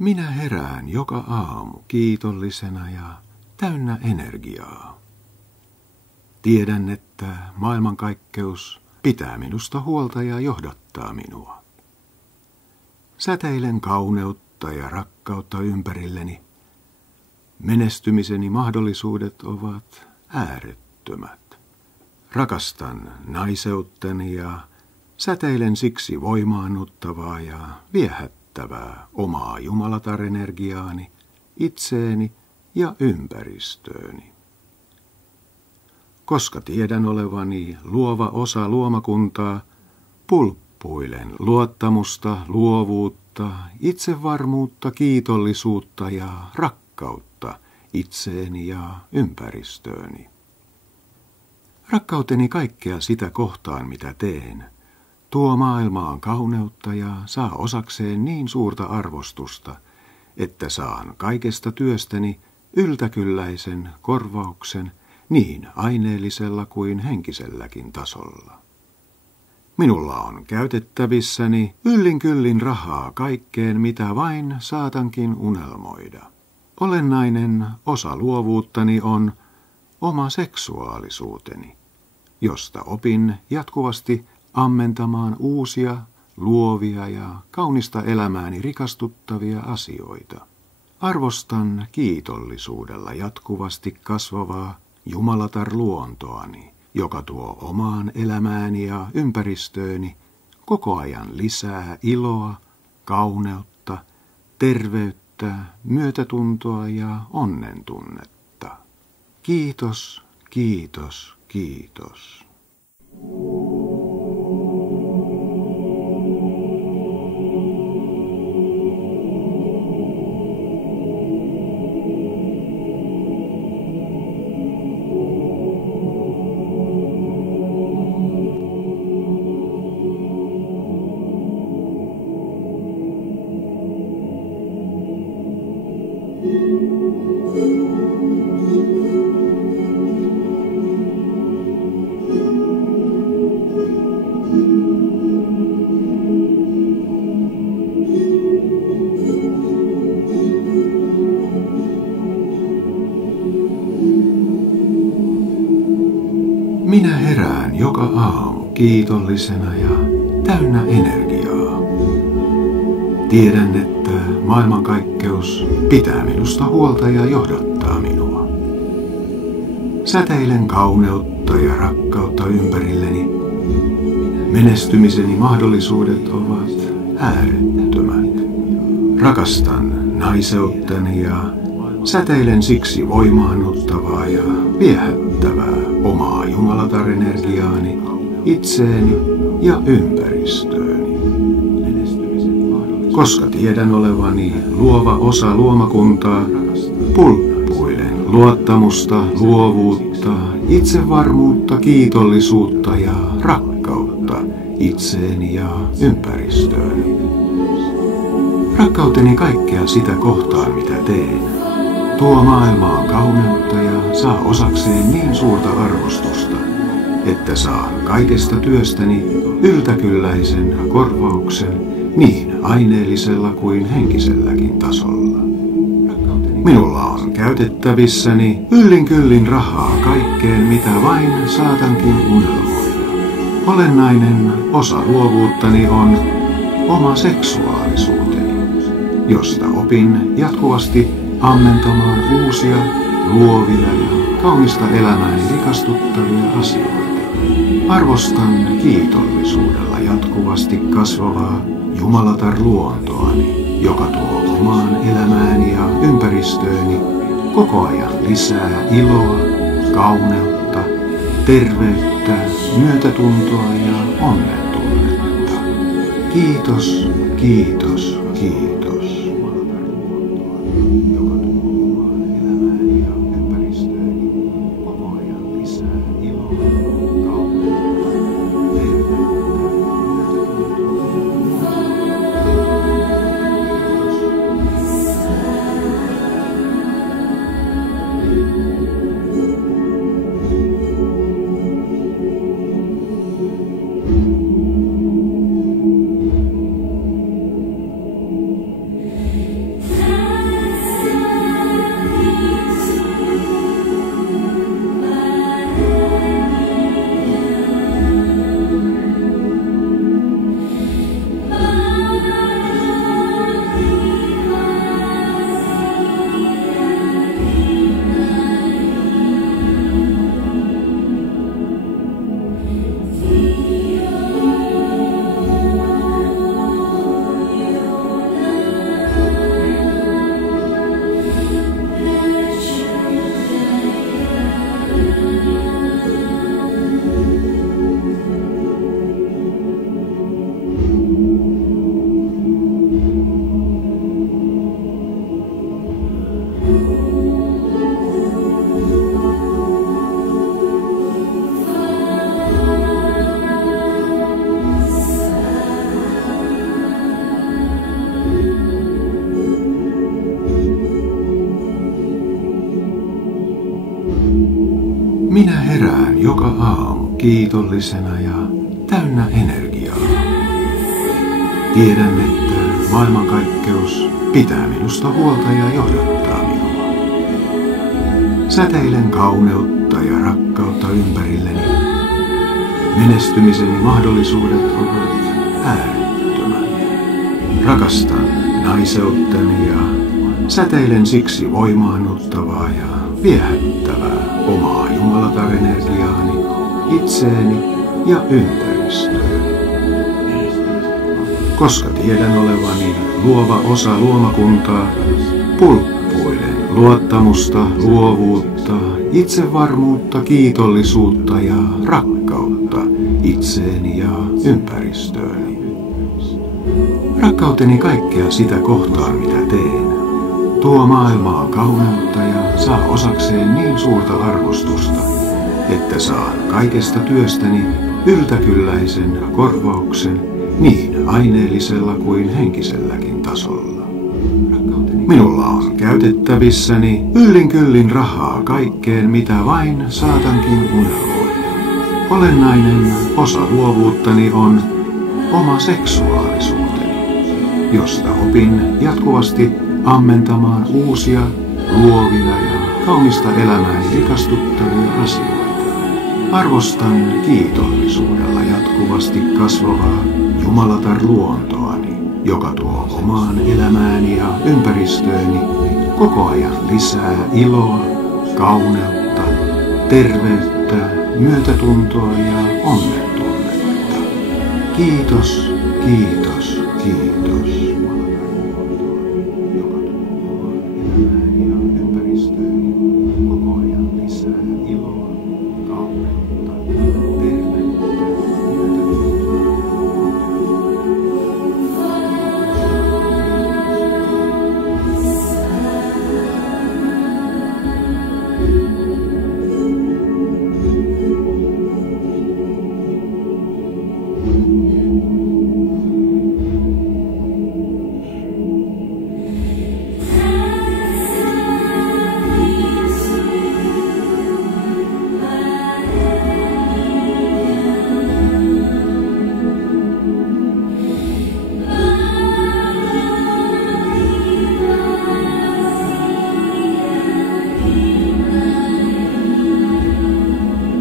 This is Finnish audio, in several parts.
Minä herään joka aamu kiitollisena ja täynnä energiaa. Tiedän, että maailmankaikkeus pitää minusta huolta ja johdattaa minua. Säteilen kauneutta ja rakkautta ympärilleni. Menestymiseni mahdollisuudet ovat äärettömät. Rakastan naiseuttani ja säteilen siksi voimaannuttavaa ja viehättävää omaa jumalatar-energiaani, itseeni ja ympäristööni. Koska tiedän olevani luova osa luomakuntaa, pulppuilen luottamusta, luovuutta, itsevarmuutta, kiitollisuutta ja rakkautta itseeni ja ympäristööni. Rakkauteni kaikkea sitä kohtaan, mitä teen, tuo maailmaan kauneutta ja saa osakseen niin suurta arvostusta, että saan kaikesta työstäni yltäkylläisen korvauksen niin aineellisella kuin henkiselläkin tasolla. Minulla on käytettävissäni yllin kyllin rahaa kaikkeen, mitä vain saatankin unelmoida. Olennainen osa luovuuttani on oma seksuaalisuuteni, josta opin jatkuvasti ammentamaan uusia, luovia ja kaunista elämääni rikastuttavia asioita. Arvostan kiitollisuudella jatkuvasti kasvavaa jumalatar-luontoani, joka tuo omaan elämääni ja ympäristööni koko ajan lisää iloa, kauneutta, terveyttä, myötätuntoa ja onnentunnetta. Kiitos, kiitos, kiitos. Minä herään joka aamu kiitollisena ja täynnä energiaa. Tiedän, että maailmankaikkeus pitää minusta huolta ja johdattaa minua. Säteilen kauneutta ja rakkautta ympärilleni. Menestymiseni mahdollisuudet ovat äärettömät. Rakastan naiseuttani ja säteilen siksi voimaannuttavaa ja viehättävää omaa jumalatar-energiaani, itseeni ja ympäristööni. Koska tiedän olevani luova osa luomakuntaa, pulppuilen luottamusta, luovuutta, itsevarmuutta, kiitollisuutta ja rakkautta itseeni ja ympäristööni. Rakkauteni kaikkea sitä kohtaan, mitä teen, tuo maailmaan kauneutta ja saa osakseen niin suurta arvostusta, että saan kaikesta työstäni yltäkylläisen korvauksen niin aineellisella kuin henkiselläkin tasolla. Minulla on käytettävissäni yllin kyllin rahaa kaikkeen, mitä vain saatankin unelmoida. Olennainen osa luovuuttani on oma seksuaalisuuteni, josta opin jatkuvasti ammentamaan uusia, luovia ja kaunista elämääni rikastuttavia asioita. Arvostan kiitollisuudella jatkuvasti kasvavaa jumalatar-luontoani, joka tuo omaan elämääni ja ympäristööni koko ajan lisää iloa, kauneutta, terveyttä, myötätuntoa ja onnentunnetta. Kiitos, kiitos, kiitos. herään joka aamu kiitollisena ja täynnä energiaa. Tiedän, että maailmankaikkeus pitää minusta huolta ja johdattaa minua. Säteilen kauneutta ja rakkautta ympärilleni. Menestymiseni mahdollisuudet ovat äärettömät. Rakastan naiseuttani ja säteilen siksi voimaannuttavaa ja viehättävää omaa jumalatar-energiaani, itseeni ja ympäristööni. Koska tiedän olevani luova osa luomakuntaa, pulppuilen luottamusta, luovuutta, itsevarmuutta, kiitollisuutta ja rakkautta itseeni ja ympäristööni. Rakkauteni kaikkea sitä kohtaan, mitä teen, tuo maailmaan kauneutta ja saa osakseen niin suurta arvostusta, että saan kaikesta työstäni yltäkylläisen korvauksen niin aineellisella kuin henkiselläkin tasolla. Minulla on käytettävissäni yllin kyllin rahaa kaikkeen, mitä vain saatankin unelmoida. Olennainen osa luovuuttani on oma seksuaalisuuteni, josta opin jatkuvasti ammentamaan uusia, luovia ja kaunista elämääni rikastuttavia asioita. Arvostan kiitollisuudella jatkuvasti kasvavaa jumalatar-luontoani, joka tuo omaan elämääni ja ympäristööni koko ajan lisää iloa, kauneutta, terveyttä, myötätuntoa ja onnentunnetta. Kiitos, kiitos, kiitos.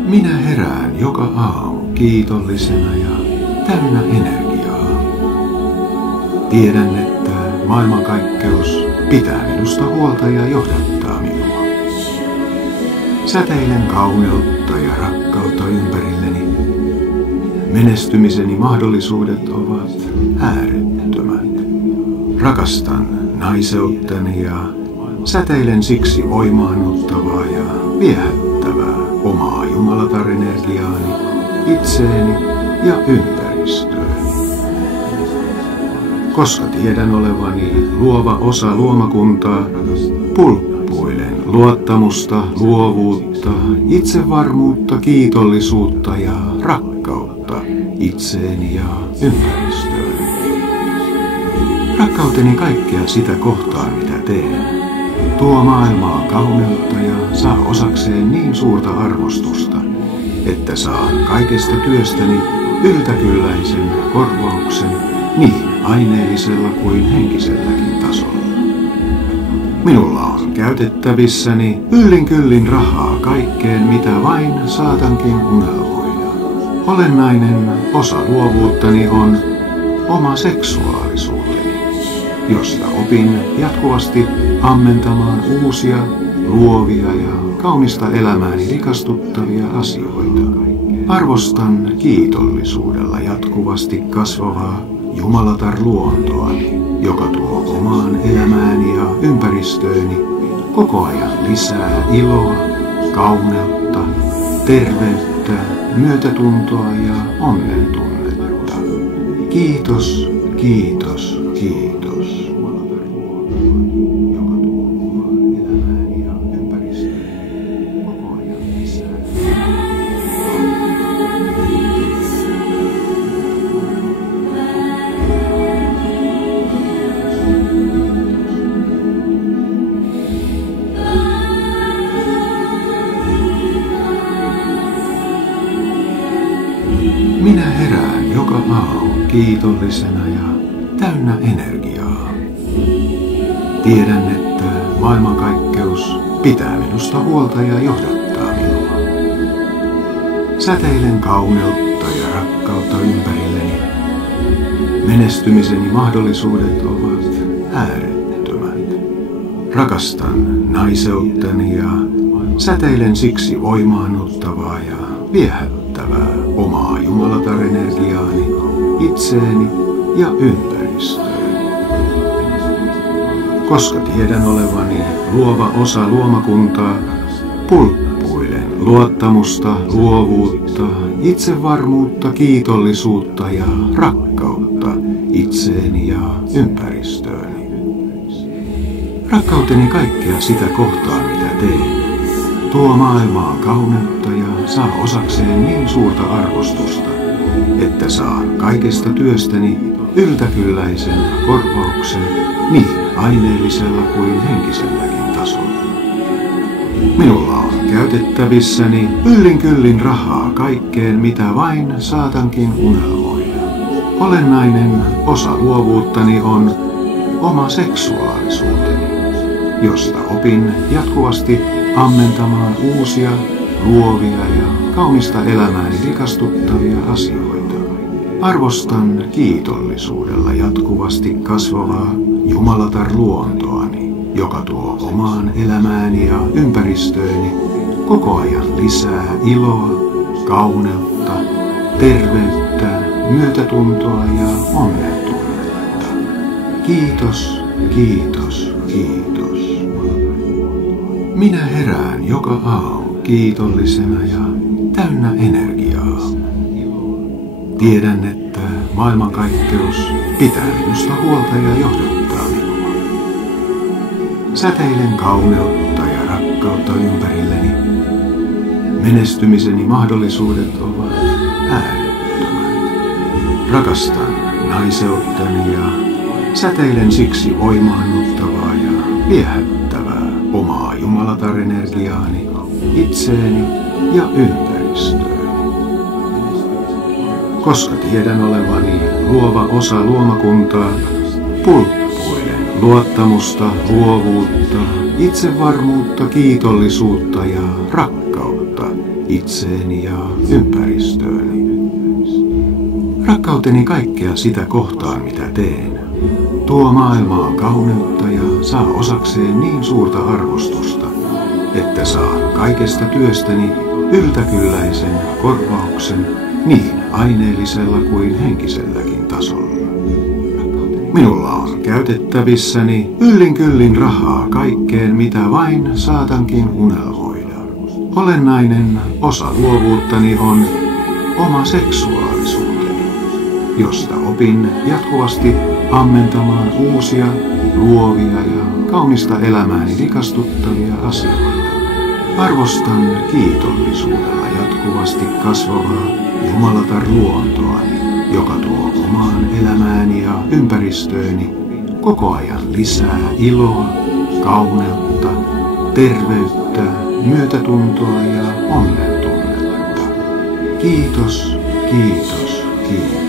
Minä herään joka aamu kiitollisena ja täynnä energiaa. Tiedän, että maailmankaikkeus pitää minusta huolta ja johdattaa minua. Säteilen kauneutta ja rakkautta ympärilleni. Menestymiseni mahdollisuudet ovat äärettömät. Rakastan naiseuttani ja säteilen siksi voimaannuttavaa ja viehättävää omaa jumalatar-energiaani, itseeni ja ympäristööni. Koska tiedän olevani luova osa luomakuntaa, pulppuilen luottamusta, luovuutta, itsevarmuutta, kiitollisuutta ja rakkautta itseeni ja ympäristööni. Rakkauteni kaikkea sitä kohtaan, mitä teen, tuo maailmaan kauneutta ja saa osakseen niin suurta arvostusta, että saan kaikesta työstäni yltäkylläisen korvauksen niin aineellisella kuin henkiselläkin tasolla. Minulla on käytettävissäni yllin kyllin rahaa kaikkeen, mitä vain saatankin unelmoida. Olennainen osa luovuuttani on oma seksuaalisuuteni, josta opin jatkuvasti ammentamaan uusia, luovia ja kaunista elämääni rikastuttavia asioita. Arvostan kiitollisuudella jatkuvasti kasvavaa jumalatar-luontoani, joka tuo omaan elämääni ja ympäristööni koko ajan lisää iloa, kauneutta, terveyttä, myötätuntoa ja onnentunnetta. Kiitos, kiitos, kiitos. herään joka aamu kiitollisena ja täynnä energiaa. Tiedän, että maailmankaikkeus pitää minusta huolta ja johdattaa minua. Säteilen kauneutta ja rakkautta ympärilleni. Menestymiseni mahdollisuudet ovat äärettömät. Rakastan naiseuttani ja säteilen siksi voimaannuttavaa ja viehättävää omaa jumalatar-energiaani itseeni ja ympäristööni. Koska tiedän olevani luova osa luomakuntaa, pulppuilen luottamusta, luovuutta, itsevarmuutta, kiitollisuutta ja rakkautta itseeni ja ympäristööni. Rakkauteni kaikkea sitä kohtaan, mitä teen, tuo maailmaan kauneutta ja saa osakseen niin suurta arvostusta, että saan kaikesta työstäni yltäkylläisen korvauksen niin aineellisella kuin henkiselläkin tasolla. Minulla on käytettävissäni yllin kyllin rahaa kaikkeen, mitä vain saatankin unelmoida. Olennainen osa luovuuttani on oma seksuaalisuuteni, josta opin jatkuvasti ammentamaan uusia, luovia ja kaunista elämääni rikastuttavia asioita. Arvostan kiitollisuudella jatkuvasti kasvavaa jumalatar-luontoani, joka tuo omaan elämääni ja ympäristööni koko ajan lisää iloa, kauneutta, terveyttä, myötätuntoa ja onnentunnetta. Kiitos, kiitos, kiitos. Minä herään joka aamu kiitollisena ja täynnä energiaa. Tiedän, että maailmankaikkeus pitää minusta huolta ja johdattaa minua. Säteilen kauneutta ja rakkautta ympärilleni. Menestymiseni mahdollisuudet ovat äärettömät. Rakastan naiseuttani ja säteilen siksi voimaannuttavaa ja viehättävää omaa jumalatar-energiaani itseeni ja ympäristööni. Koska tiedän olevani luova osa luomakuntaa, pulppuilen luottamusta, luovuutta, itsevarmuutta, kiitollisuutta ja rakkautta itseeni ja ympäristööni. Rakkauteni kaikkea sitä kohtaan, mitä teen, tuo maailmaan kauneutta ja saa osakseen niin suurta arvostusta, että saan kaikesta työstäni yltäkylläisen korvauksen niin aineellisella kuin henkiselläkin tasolla. Minulla on käytettävissäni yllin kyllin rahaa kaikkeen, mitä vain saatankin unelmoida. Olennainen osa luovuuttani on oma seksuaalisuuteni, josta opin jatkuvasti ammentamaan uusia, luovia ja kaunista elämääni rikastuttavia asioita. Arvostan kiitollisuudella jatkuvasti kasvavaa jumalatar-luontoani, joka tuo omaan elämääni ja ympäristööni koko ajan lisää iloa, kauneutta, terveyttä, myötätuntoa ja onnentunnetta. Kiitos, kiitos, kiitos.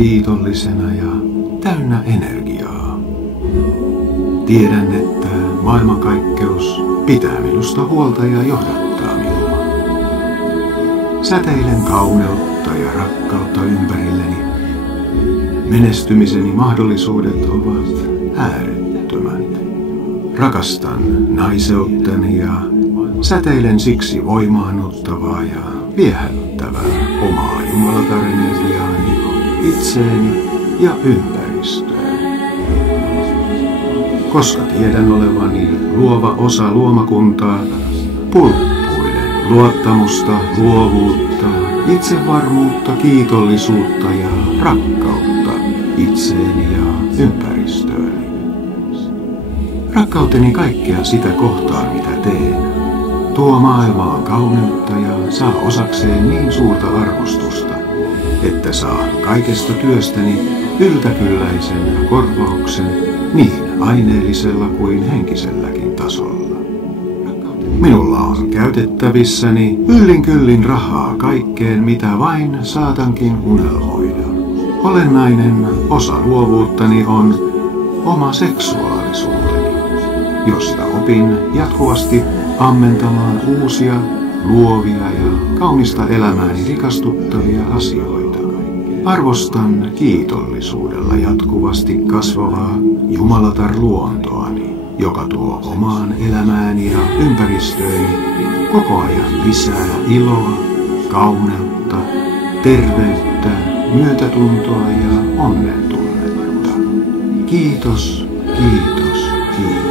kiitollisena ja täynnä energiaa. Tiedän, että maailmankaikkeus pitää minusta huolta ja johdattaa minua. Säteilen kauneutta ja rakkautta ympärilleni. Menestymiseni mahdollisuudet ovat äärettömät. Rakastan naiseuttani ja säteilen siksi voimaannuttavaa ja viehättävää omaa jumalatar-energiaani, itseeni ja ympäristöön. Koska tiedän olevani luova osa luomakuntaa, pulppuilen luottamusta, luovuutta, itsevarmuutta, kiitollisuutta ja rakkautta itseeni ja ympäristöön. Rakkauteni kaikkea sitä kohtaan, mitä teen, tuo maailmaan kauneutta ja saa osakseen niin suurta arvostusta, että saan kaikesta työstäni yltäkylläisen korvauksen niin aineellisella kuin henkiselläkin tasolla. Minulla on käytettävissäni yllin kyllin rahaa kaikkeen, mitä vain saatankin unelmoida. Olennainen osa luovuuttani on oma seksuaalisuuteni, josta opin jatkuvasti ammentamaan uusia, luovia ja kaunista elämääni rikastuttavia asioita. Arvostan kiitollisuudella jatkuvasti kasvavaa jumalatar-luontoani, joka tuo omaan elämääni ja ympäristööni koko ajan lisää iloa, kauneutta, terveyttä, myötätuntoa ja onnen tunnetta. Kiitos, kiitos, kiitos.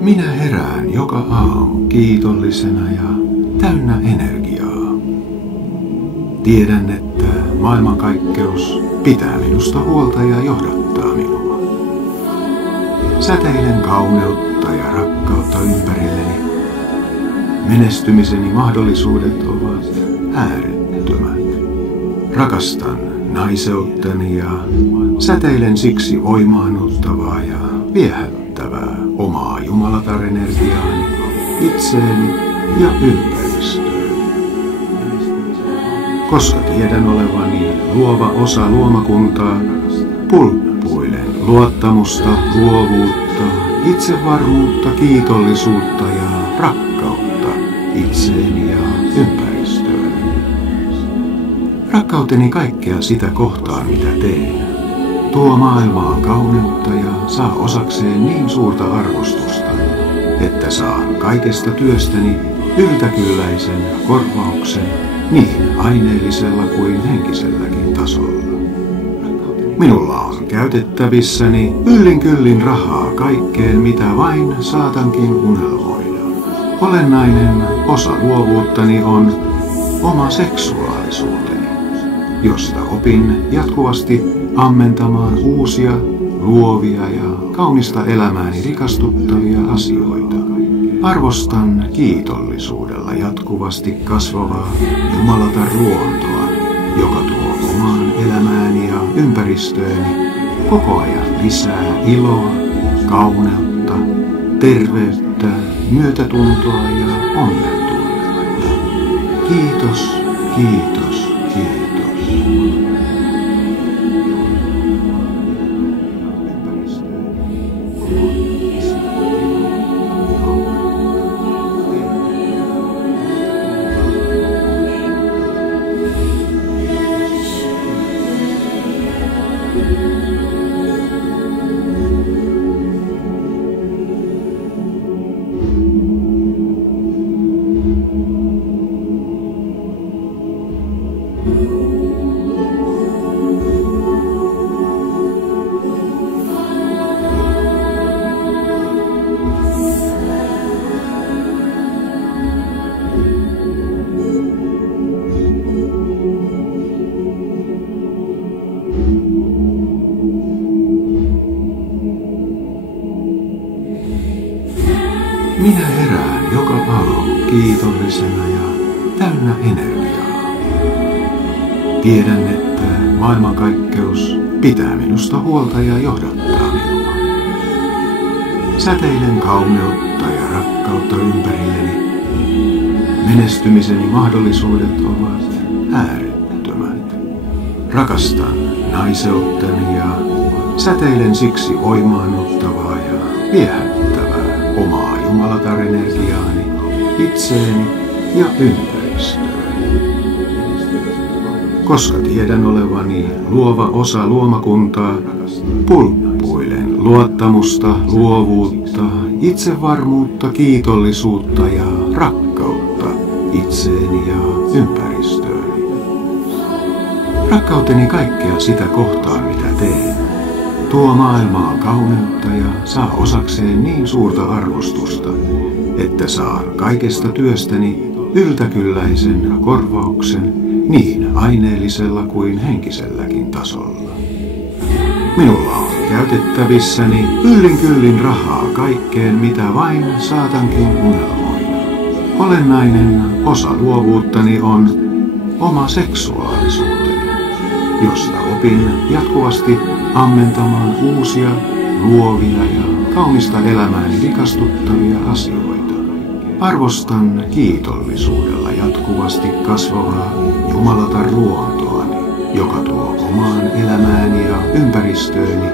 Minä herään joka aamu kiitollisena ja täynnä energiaa. Tiedän, että maailmankaikkeus pitää minusta huolta ja johdattaa minua. Säteilen kauneutta ja rakkautta ympärilleni. Menestymiseni mahdollisuudet ovat äärettömät. Rakastan naiseuttani ja säteilen siksi voimaannuttavaa ja viehättävää omaa jumalatar-energiaani, itseeni ja ympäristöön. Koska tiedän olevani luova osa luomakuntaa, pulppuilen luottamusta, luovuutta, itsevarmuutta, kiitollisuutta ja rakkautta itseeni ja ympäristöön. Rakkauteni kaikkea sitä kohtaan, mitä teen, tuo maailmaan kauneutta ja saa osakseen niin suurta arvostusta, että saan kaikesta työstäni yltäkylläisen korvauksen niin aineellisella kuin henkiselläkin tasolla. Minulla on käytettävissäni yllin kyllin rahaa kaikkeen, mitä vain saatankin unelmoida. Olennainen osa luovuuttani on oma seksuaalisuuteni, josta opin jatkuvasti ammentamaan uusia, luovia ja kaunista elämääni rikastuttavia asioita. Arvostan kiitollisuudella jatkuvasti kasvavaa Jumalatar luontoa, joka tuo omaan elämääni ja ympäristööni koko ajan lisää iloa, kauneutta, terveyttä, myötätuntoa ja onnentunnetta. Kiitos, kiitos, kiitos. Minä herään joka aamu kiitollisena ja täynnä energiaa. Tiedän, että maailmankaikkeus pitää minusta huolta ja johdattaa minua. Säteilen kauneutta ja rakkautta ympärilleni. Menestymiseni mahdollisuudet ovat äärettömät. Rakastan naiseuttani ja säteilen siksi voimaannuttavaa ja viehättävää omaa Jumalatar-energiaani, itseeni ja ympäristööni. Koska tiedän olevani luova osa luomakuntaa, pulppuilen luottamusta, luovuutta, itsevarmuutta, kiitollisuutta ja rakkautta itseeni ja ympäristööni. Rakkauteni kaikkea sitä kohtaan, mitä teen, tuo maailmaa kauneutta ja saa osakseen niin suurta arvostusta, että saan kaikesta työstäni yltäkylläisen korvauksen niin aineellisella kuin henkiselläkin tasolla. Minulla on käytettävissäni yllin kyllin rahaa kaikkeen, mitä vain saatankin unelmoida. Olennainen osa luovuuttani on oma seksuaalisuuteni, josta opin jatkuvasti ammentamaan uusia, luovia ja kaunista elämääni rikastuttavia asioita. Arvostan kiitollisuudella jatkuvasti kasvavaa Jumalatar luontoani, joka tuo omaan elämääni ja ympäristööni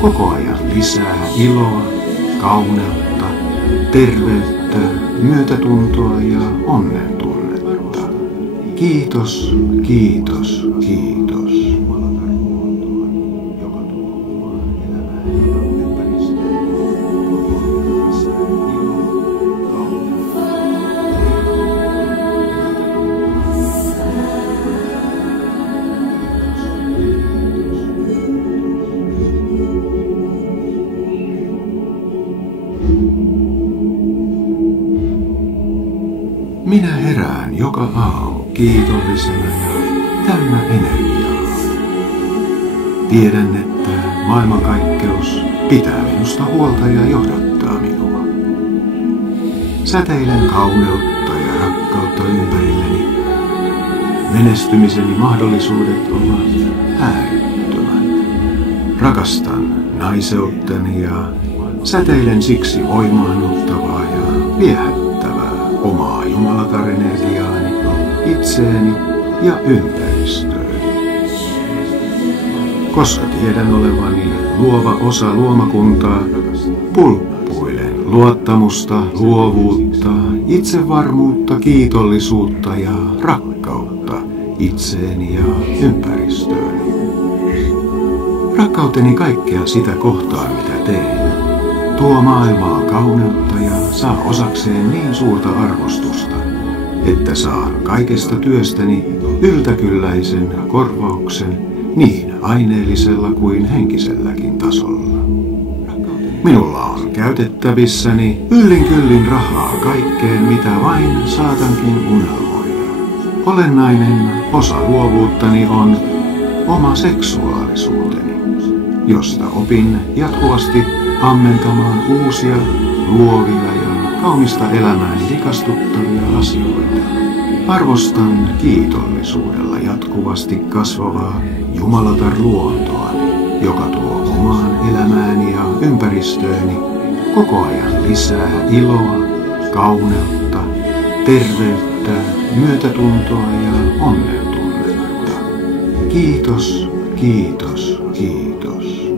koko ajan lisää iloa, kauneutta, terveyttä, myötätuntoa ja onnentunnetta. Kiitos, kiitos, kiitos. Minä herään joka aamu kiitollisena ja täynnä energiaa. Tiedän, että maailmankaikkeus pitää minusta huolta ja johdattaa minua. Säteilen kauneutta ja rakkautta ympärilleni. Menestymiseni mahdollisuudet ovat äärettömät. Rakastan naiseuttani ja säteilen siksi voimaannuttavaa ja viehättävää omaa Jumalatar-energiaani, itseeni ja ympäristööni. Koska tiedän olevani luova osa luomakuntaa, pulppuilen luottamusta, luovuutta, itsevarmuutta, kiitollisuutta ja rakkautta itseeni ja ympäristööni. Rakkauteni kaikkea sitä kohtaan, mitä teen, tuo maailmaa kauneutta ja saa osakseen niin suurta arvostusta, että saan kaikesta työstäni yltäkylläisen korvauksen niin aineellisella kuin henkiselläkin tasolla. Minulla on käytettävissäni yllin kyllin rahaa kaikkeen, mitä vain saatankin unelmoida. Olennainen osa luovuuttani on oma seksuaalisuuteni, josta opin jatkuvasti ammentamaan uusia, luovia ja kaunista elämääni rikastuttavia asioita. Arvostan kiitollisuudella jatkuvasti kasvavaa Jumalatar luontoani, joka tuo omaan elämääni ja ympäristööni koko ajan lisää iloa, kauneutta, terveyttä, myötätuntoa ja onnentunnetta. Kiitos, kiitos, kiitos.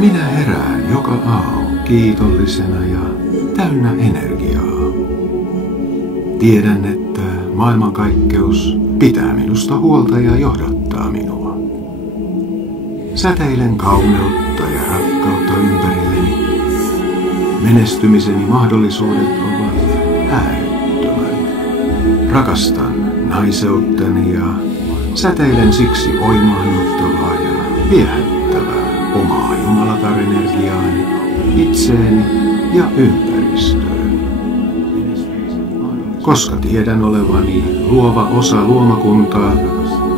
Minä herään joka aamu kiitollisena ja täynnä energiaa. Tiedän, että maailmankaikkeus pitää minusta huolta ja johdattaa minua. Säteilen kauneutta ja rakkautta ympärilleni. Menestymiseni mahdollisuudet ovat äärettömät. Rakastan naiseuttani ja säteilen siksi voimaannuttavaa ja viehättävää omaa Jumalatar-energiaani itseeni ja ympäristöön. Koska tiedän olevani luova osa luomakuntaa,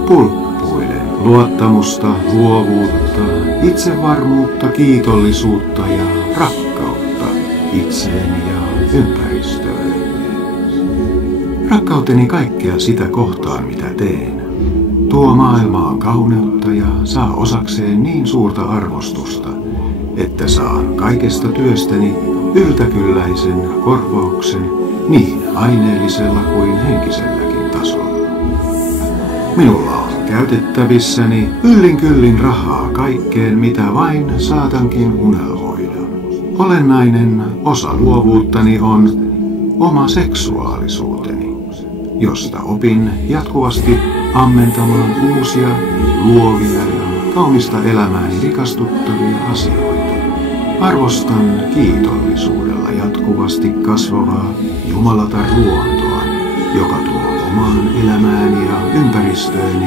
pulppuilen luottamusta, luovuutta, itsevarmuutta, kiitollisuutta ja rakkautta itseeni ja ympäristöön. Rakkauteni kaikkea sitä kohtaan, mitä teen, tuo maailmaan kauneutta ja saa osakseen niin suurta arvostusta, että saan kaikesta työstäni yltäkylläisen korvauksen niin aineellisella kuin henkiselläkin tasolla. Minulla on käytettävissäni yllin kyllin rahaa kaikkeen, mitä vain saatankin unelmoida. Olennainen osa luovuuttani on oma seksuaalisuuteni, josta opin jatkuvasti ammentamaan uusia, luovia ja kaunista elämääni rikastuttavia asioita. Arvostan kiitollisuudella jatkuvasti kasvavaa Jumalatar luontoani, joka tuo omaan elämääni ja ympäristööni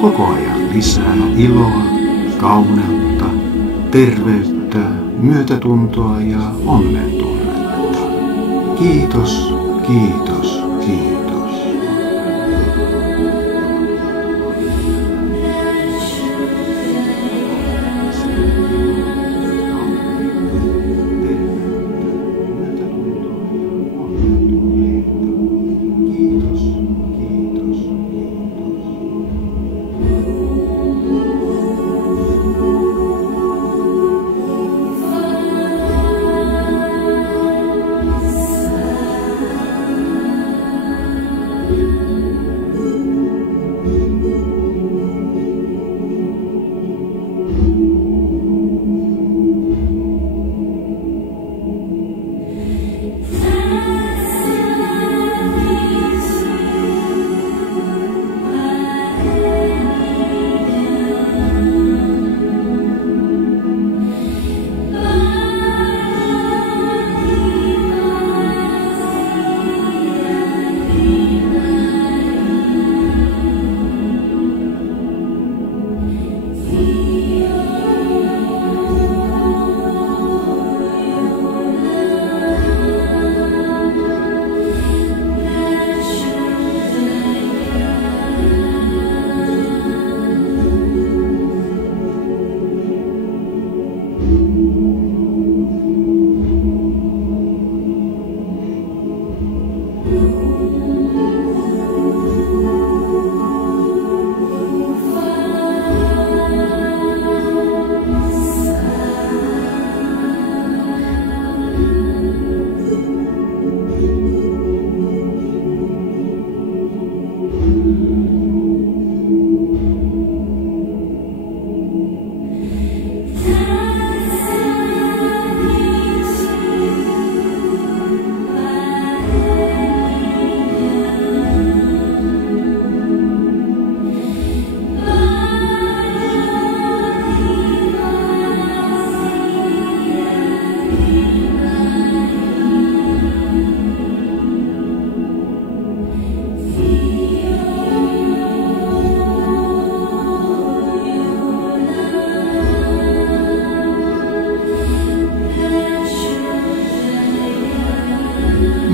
koko ajan lisää iloa, kauneutta, terveyttä, myötätuntoa ja onnentunnetta. Kiitos, kiitos, kiitos.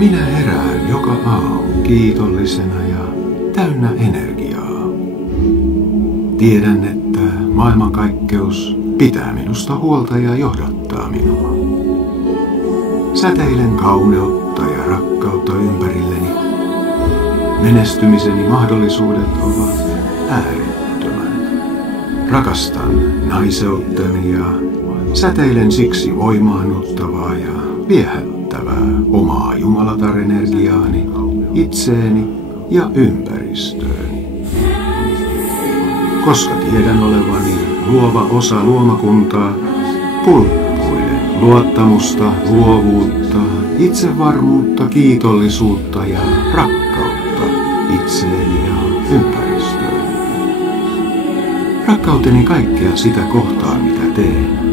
Minä herään joka aamu kiitollisena ja täynnä energiaa. Tiedän, että maailmankaikkeus pitää minusta huolta ja johdattaa minua. Säteilen kauneutta ja rakkautta ympärilleni. Menestymiseni mahdollisuudet ovat äärettömät. Rakastan naiseuttani ja säteilen siksi voimaannuttavaa ja viehättävää omaa jumalatar-energiaani, itseeni ja ympäristööni. Koska tiedän olevani luova osa luomakuntaa, pulppuilen luottamusta, luovuutta, itsevarmuutta, kiitollisuutta ja rakkautta itseeni ja ympäristööni. Rakkauteni kaikkea sitä kohtaan, mitä teen,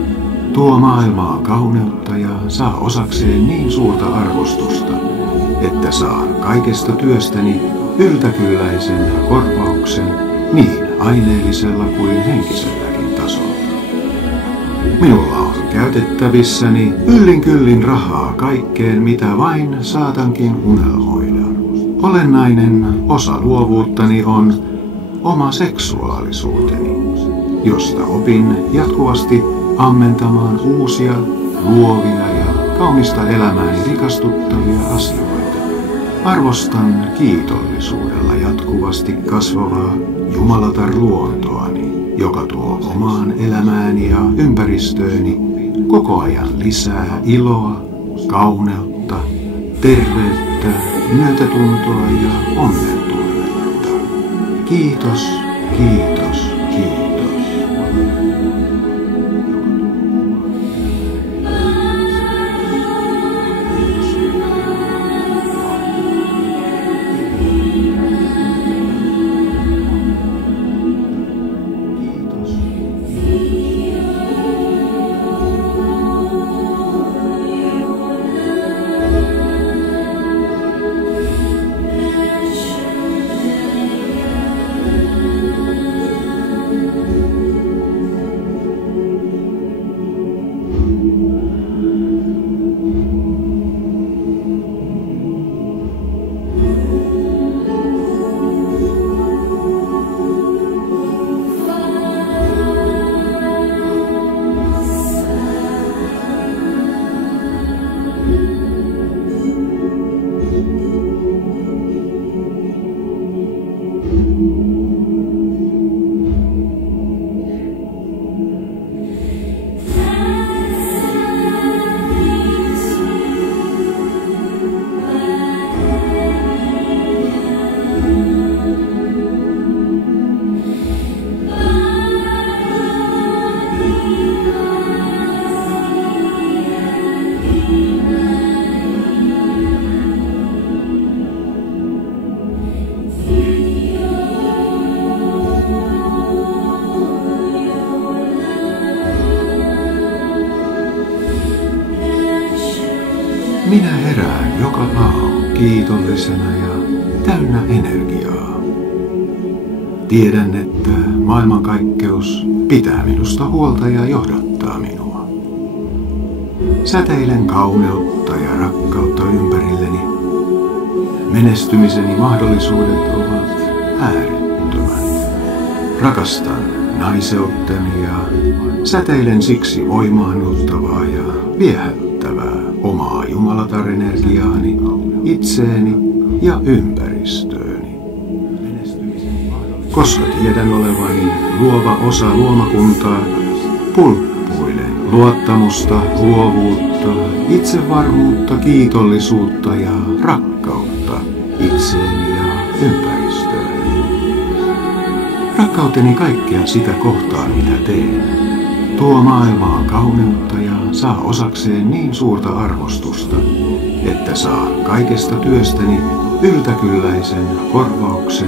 tuo maailmaa kauneutta ja saa osakseen niin suurta arvostusta, että saan kaikesta työstäni yltäkylläisen korvauksen niin aineellisella kuin henkiselläkin tasolla. Minulla on käytettävissäni yllin kyllin rahaa kaikkeen, mitä vain saatankin unelmoida. Olennainen osa luovuuttani on oma seksuaalisuuteni, josta opin jatkuvasti ammentamaan uusia, luovia ja kaunista elämääni rikastuttavia asioita. Arvostan kiitollisuudella jatkuvasti kasvavaa jumalatar-luontoani, joka tuo omaan elämääni ja ympäristööni koko ajan lisää iloa, kauneutta, terveyttä, myötätuntoa ja onnentunnetta. Kiitos, kiitos, kiitos. Minä herään joka aamu kiitollisena ja täynnä energiaa. Tiedän, että maailmankaikkeus pitää minusta huolta ja johdattaa minua. Säteilen kauneutta ja rakkautta ympärilleni. Menestymiseni mahdollisuudet ovat äärettömät. Rakastan naiseuttani ja säteilen siksi voimaannuttavaa ja viehättävää omaa jumalatar-energiaani, itseeni ja ympäristööni. Koska tiedän olevani luova osa luomakuntaa, pulppuilen luottamusta, luovuutta, itsevarmuutta, kiitollisuutta ja rakkautta itseeni ja ympäristööni. Rakkauteni kaikkea sitä kohtaan, mitä teen, tuo maailmaa kauneutta ja saa osakseen niin suurta arvostusta, että saan kaikesta työstäni yltäkylläisen korvauksen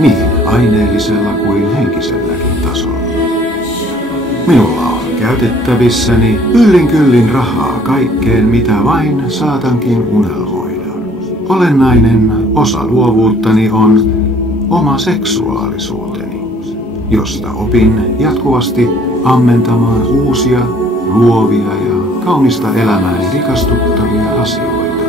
niin aineellisella kuin henkiselläkin tasolla. Minulla on käytettävissäni yllin kyllin rahaa kaikkeen, mitä vain saatankin unelmoida. Olennainen osa luovuuttani on oma seksuaalisuuteni, josta opin jatkuvasti ammentamaan uusia, luovia ja kaunista elämääni rikastuttavia asioita.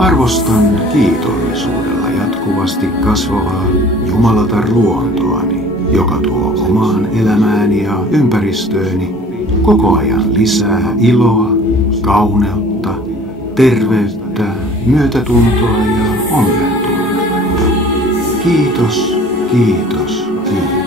Arvostan kiitollisuudella jatkuvasti kasvavaa Jumalatar luontoani, joka tuo omaan elämääni ja ympäristööni koko ajan lisää iloa, kauneutta, terveyttä, myötätuntoa ja onnentunnetta. Kiitos, kiitos, kiitos.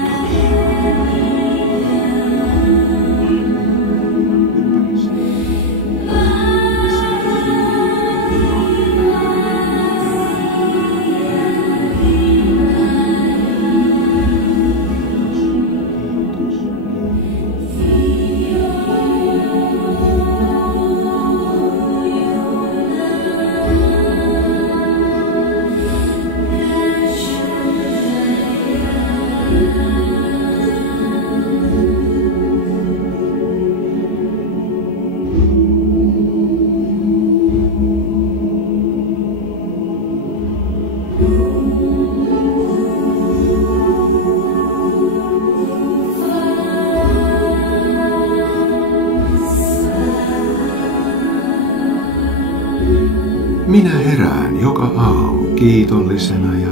Minä herään joka aamu kiitollisena ja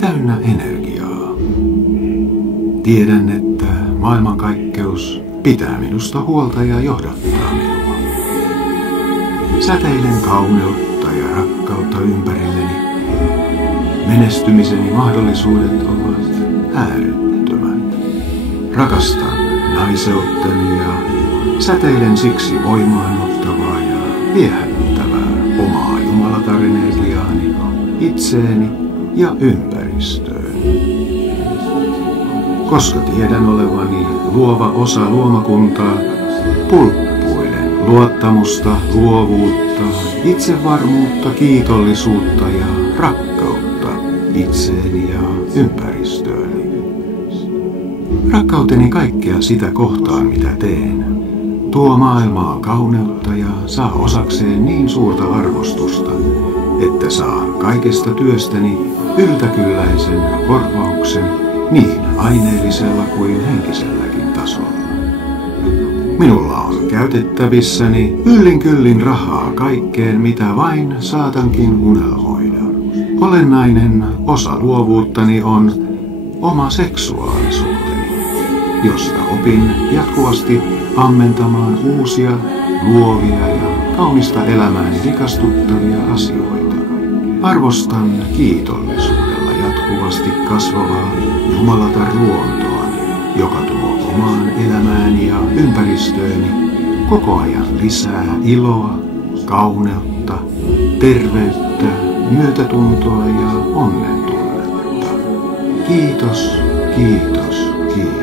täynnä energiaa. Tiedän, että maailmankaikkeus pitää minusta huolta ja johdattaa minua. Säteilen kauneutta ja rakkautta ympärilleni. Menestymiseni mahdollisuudet ovat äärettömät. Rakastan naiseuttani ja säteilen siksi voimaanottavaa ja viehättävää omaa Jumalatar-energiaani itseeni ja ympäristöön. Koska tiedän olevani luova osa luomakuntaa, pulppuilen luottamusta, luovuutta, itsevarmuutta, kiitollisuutta ja rakkautta itseeni ja ympäristööni. Rakkauteni kaikkea sitä kohtaan, mitä teen, tuo maailmaan kauneutta ja saa osakseen niin suurta arvostusta, että saan kaikesta työstäni yltäkylläisen korvauksen niin aineellisella kuin henkiselläkin tasolla. Minulla on käytettävissäni yllin kyllin rahaa kaikkeen, mitä vain saatankin unelmoida. Olennainen osa luovuuttani on oma seksuaalisuuteni, josta opin jatkuvasti ammentamaan uusia, luovia ja kaunista elämääni rikastuttavia asioita. Arvostan kiitollisuudella jatkuvasti kasvavaa Jumalatar luontoani, joka tuo omaan elämääni ja ympäristööni koko ajan lisää iloa, kauneutta, terveyttä, myötätuntoa ja onnentunnetta. Kiitos, kiitos, kiitos.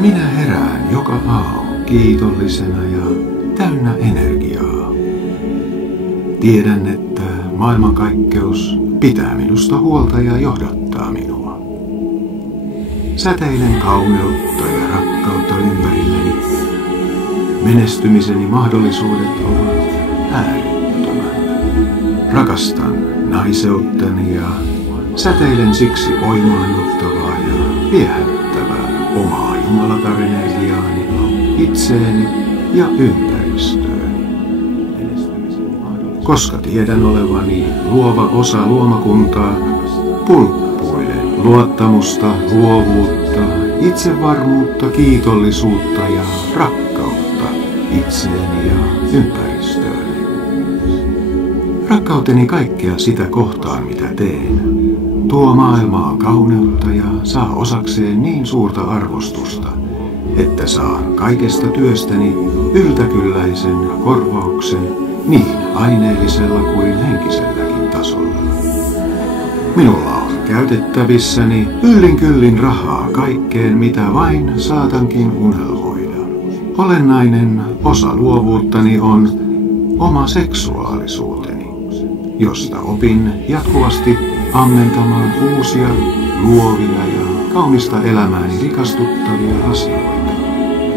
Minä herään joka aamu kiitollisena ja täynnä energiaa. Tiedän, että maailmankaikkeus pitää minusta huolta ja johdattaa minua. Säteilen kauneutta ja rakkautta ympärilleni. Menestymiseni mahdollisuudet ovat äärettömät. Rakastan naiseuttani ja säteilen siksi voimaanottavaa ja viehättävää omaa Jumalatar-energiaani itseeni ja ympäristöön. Koska tiedän olevani luova osa luomakuntaa, pulppuilen luottamusta, luovuutta, itsevarmuutta, kiitollisuutta ja rakkautta itseeni ja ympäristöön. Rakkauteni kaikkea sitä kohtaan, mitä teen, tuo maailmaan kauneutta ja saa osakseen niin suurta arvostusta, että saan kaikesta työstäni yltäkylläisen korvauksen niin aineellisella kuin henkiselläkin tasolla. Minulla on käytettävissäni yllin kyllin rahaa kaikkeen, mitä vain saatankin unelmoida. Olennainen osa luovuuttani on oma seksuaalisuuteni, josta opin jatkuvasti ammentamaan uusia, luovia ja kaunista elämääni rikastuttavia asioita.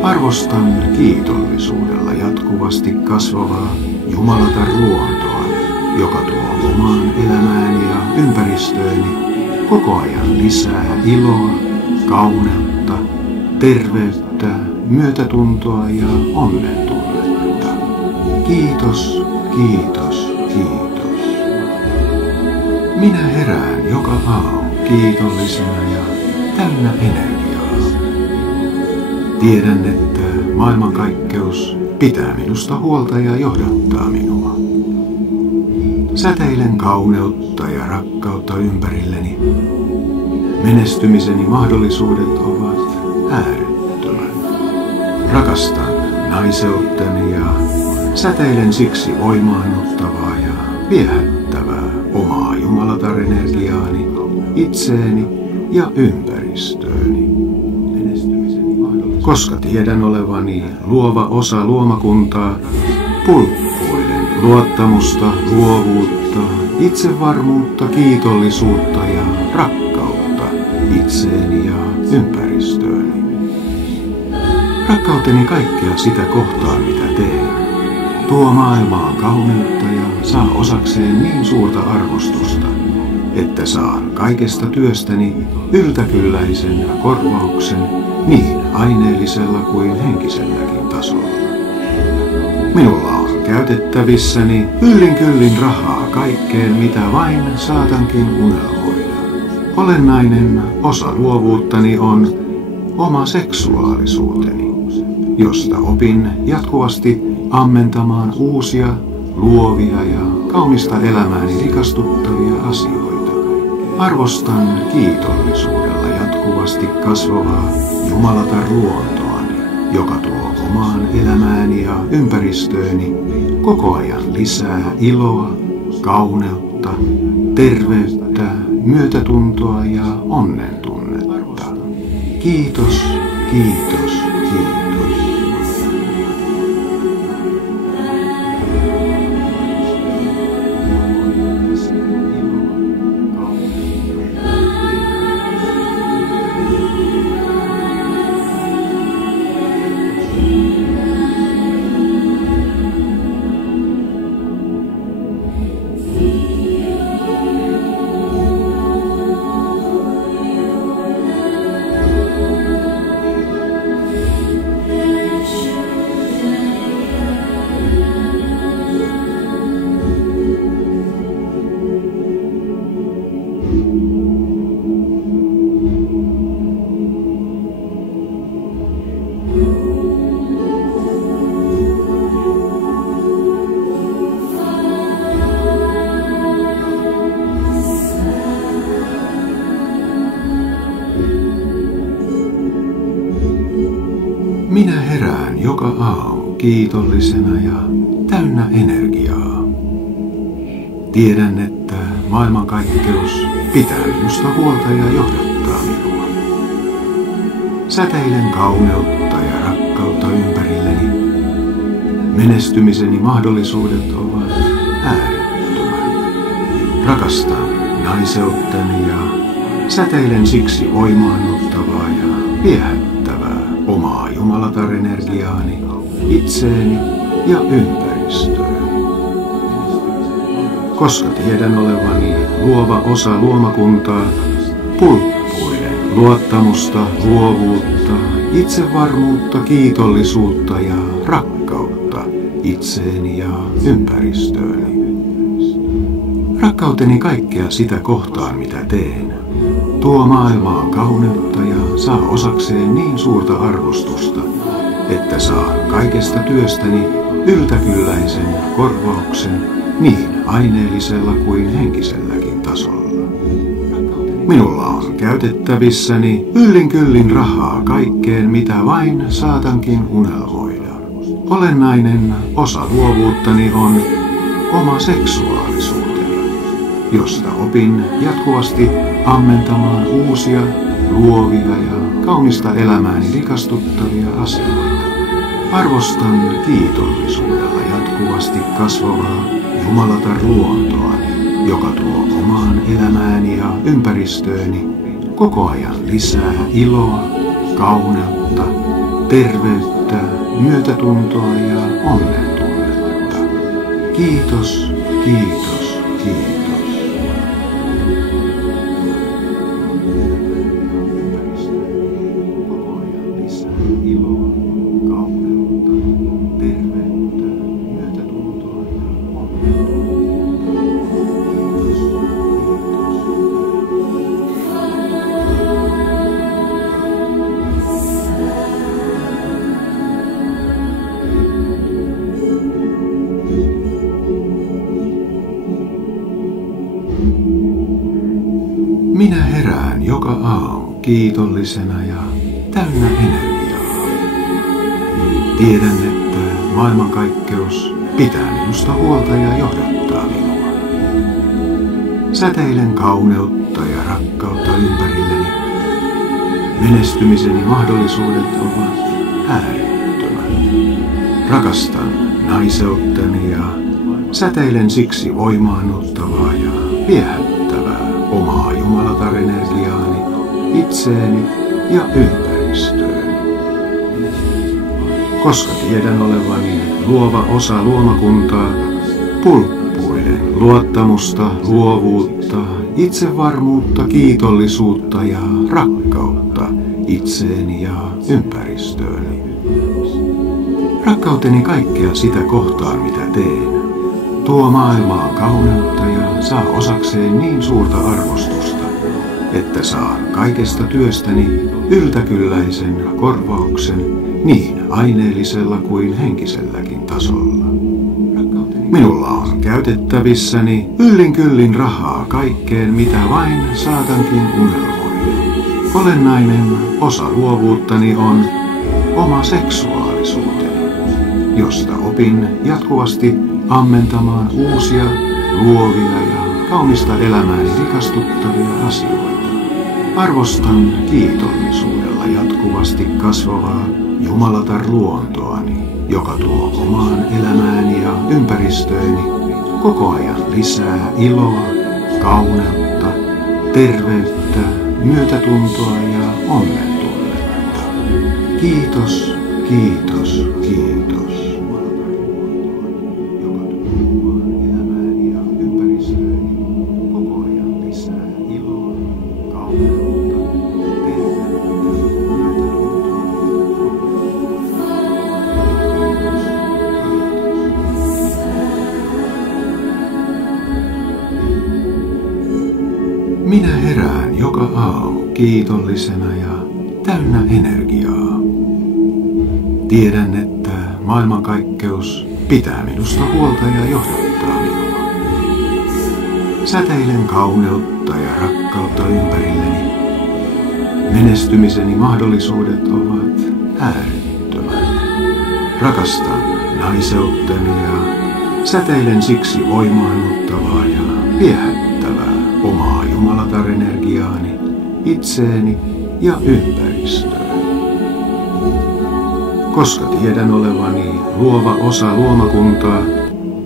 Arvostan kiitollisuudella jatkuvasti kasvavaa Jumalatar luontoa, joka tuo omaan elämääni ja ympäristööni koko ajan lisää iloa, kauneutta, terveyttä, myötätuntoa ja onnentunnetta. Kiitos, kiitos, kiitos. Minä herään joka aamu kiitollisena ja täynnä energiaa. Tiedän, että maailmankaikkeus pitää minusta huolta ja johdattaa minua. Säteilen kauneutta ja rakkautta ympärilleni. Menestymiseni mahdollisuudet ovat äärettömät. Rakastan naiseuttani ja säteilen siksi voimaannuttavaa ja viehättävää omaa Jumalatar-energiaani, itseeni ja ympäristööni. Koska tiedän olevani luova osa luomakuntaa, pulppuilen luottamusta, luovuutta, itsevarmuutta, kiitollisuutta ja rakkautta itseeni ja ympäristööni. Rakkauteni kaikkea sitä kohtaan, mitä teen, tuo maailmaan kauneutta ja saa osakseen niin suurta arvostusta, että saan kaikesta työstäni yltäkylläisen korvauksen niin aineellisella kuin henkiselläkin tasolla. Minulla on käytettävissäni yllin kyllin rahaa kaikkeen, mitä vain saatankin unelmoida. Olennainen osa luovuuttani on oma seksuaalisuuteni, josta opin jatkuvasti ammentamaan uusia, luovia ja kaunista elämääni rikastuttavia asioita. Arvostan kiitollisuudella jatkuvasti kasvavaa Jumalatar luontoani, joka tuo omaan elämääni ja ympäristööni koko ajan lisää iloa, kauneutta, terveyttä, myötätuntoa ja onnentunnetta. Kiitos, kiitos, kiitos. Minä herään joka aamu kiitollisena ja täynnä energiaa. Tiedän, että maailmankaikkeus pitää minusta huolta ja johdattaa minua. Säteilen kauneutta ja rakkautta ympärilleni. Menestymiseni mahdollisuudet ovat äärettömät. Rakastan naiseuttani ja säteilen siksi voimaannuttavaa ja viehättävää omaa Jumalatar-energiaani, itseeni ja ympäristööni. Koska tiedän olevani luova osa luomakuntaa, pulppuilen luottamusta, luovuutta, itsevarmuutta, kiitollisuutta ja rakkautta itseeni ja ympäristööni. Rakkauteni kaikkea sitä kohtaan, mitä teen, tuo maailmaan kauneutta ja saa osakseen niin suurta arvostusta, että saan kaikesta työstäni yltäkylläisen korvauksen niin aineellisella kuin henkiselläkin tasolla. Minulla on käytettävissäni yllin kyllin rahaa kaikkeen, mitä vain saatankin unelmoida. Olennainen osa luovuuttani on oma seksuaalisuuteni, josta opin jatkuvasti ammentamaan uusia, luovia ja kaunista elämääni rikastuttavia asioita. Arvostan kiitollisuudella jatkuvasti kasvavaa Jumalatar luontoani, joka tuo omaan elämääni ja ympäristööni koko ajan lisää iloa, kauneutta, terveyttä, myötätuntoa ja onnen tunnetta. Kiitos, kiitos, kiitos. Koko ajan lisää iloa, kauneutta, terveyttä, myötätuntoa ja onnen tunnetta. Kiitos, Minä herään joka aamu kiitollisena ja täynnä energiaa. Tiedän, että maailmankaikkeus pitää minusta huolta ja johdattaa minua. Säteilen kauneutta ja rakkautta ympärilleni. Menestymiseni mahdollisuudet ovat äärettömät. Rakastan naiseuttani ja säteilen siksi voimaannuttavaa ja viehättävää omaa jumalatar-energiaani, itseeni ja ympäristööni. Koska tiedän olevani luova osa luomakuntaa, pulppuilen luottamusta, luovuutta, itsevarmuutta, kiitollisuutta ja rakkautta itseeni ja ympäristööni. Rakkauteni kaikkea sitä kohtaan, mitä teen, tuo maailmaan kauneutta ja saa osakseen niin suurta arvostusta, että saan kaikesta työstäni yltäkylläisen korvauksen niin aineellisella kuin henkiselläkin tasolla. Minulla on käytettävissäni yllin kyllin rahaa kaikkeen, mitä vain saatankin unelmoida. Olennainen osa luovuuttani on oma seksuaalisuuteni, josta opin jatkuvasti ammentamaan uusia, luovia ja kaunista elämääni rikastuttavia asioita. Arvostan kiitollisuudella jatkuvasti kasvavaa jumalatar-luontoani, joka tuo omaan elämääni ja ympäristööni koko ajan lisää iloa, kauneutta, terveyttä, myötätuntoa ja onnen tunnetta. Kiitos, kiitos, kiitos. Minä herään joka aamu kiitollisena ja täynnä energiaa. Tiedän, että maailmankaikkeus pitää minusta huolta ja johdattaa minua. Säteilen kauneutta ja rakkautta ympärilleni. Menestymiseni mahdollisuudet ovat äärettömät. Rakastan naiseuttani ja säteilen siksi voimaannuttavaa ja viehättävää omaa jumalatar-energiaani, itseeni ja ympäristööni. Koska tiedän olevani luova osa luomakuntaa,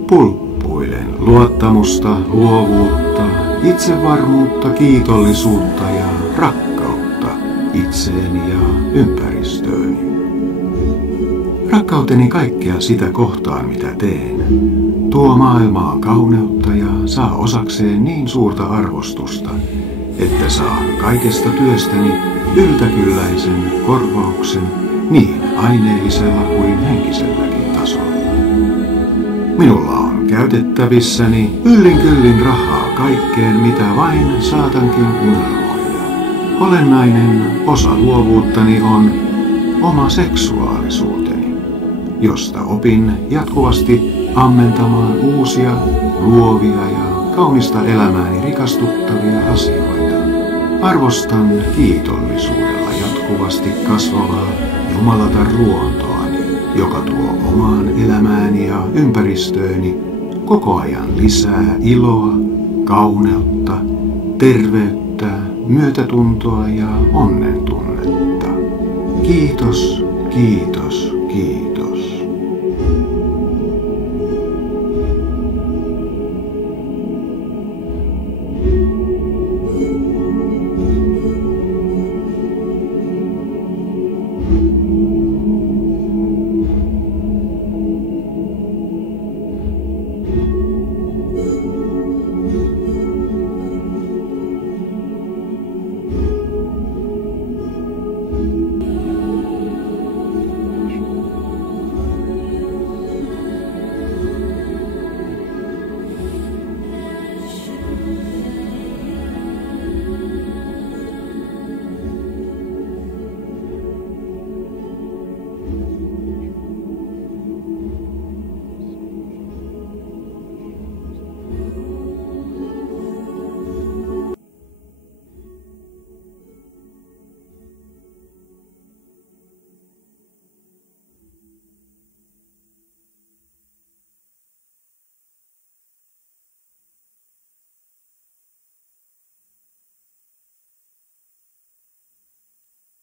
pulppuilen luottamusta, luovuutta, itsevarmuutta, kiitollisuutta ja rakkautta itseeni ja ympäristööni. Rakkauteni kaikkea sitä kohtaan, mitä teen, tuo maailmaan kauneutta ja saa osakseen niin suurta arvostusta, että saan kaikesta työstäni yltäkylläisen korvauksen niin aineellisella kuin henkiselläkin tasolla. Minulla on käytettävissäni yllin kyllin rahaa kaikkeen, mitä vain saatankin unelmoida. Olennainen osa luovuuttani on oma seksuaalisuuteni, josta opin jatkuvasti ammentamaan uusia, luovia ja kaunista elämääni rikastuttavia asioita. Arvostan kiitollisuudella jatkuvasti kasvavaa jumalatar-luontoani, joka tuo omaan elämääni ja ympäristööni koko ajan lisää iloa, kauneutta, terveyttä, myötätuntoa ja onnen tunnetta. Kiitos, kiitos, kiitos.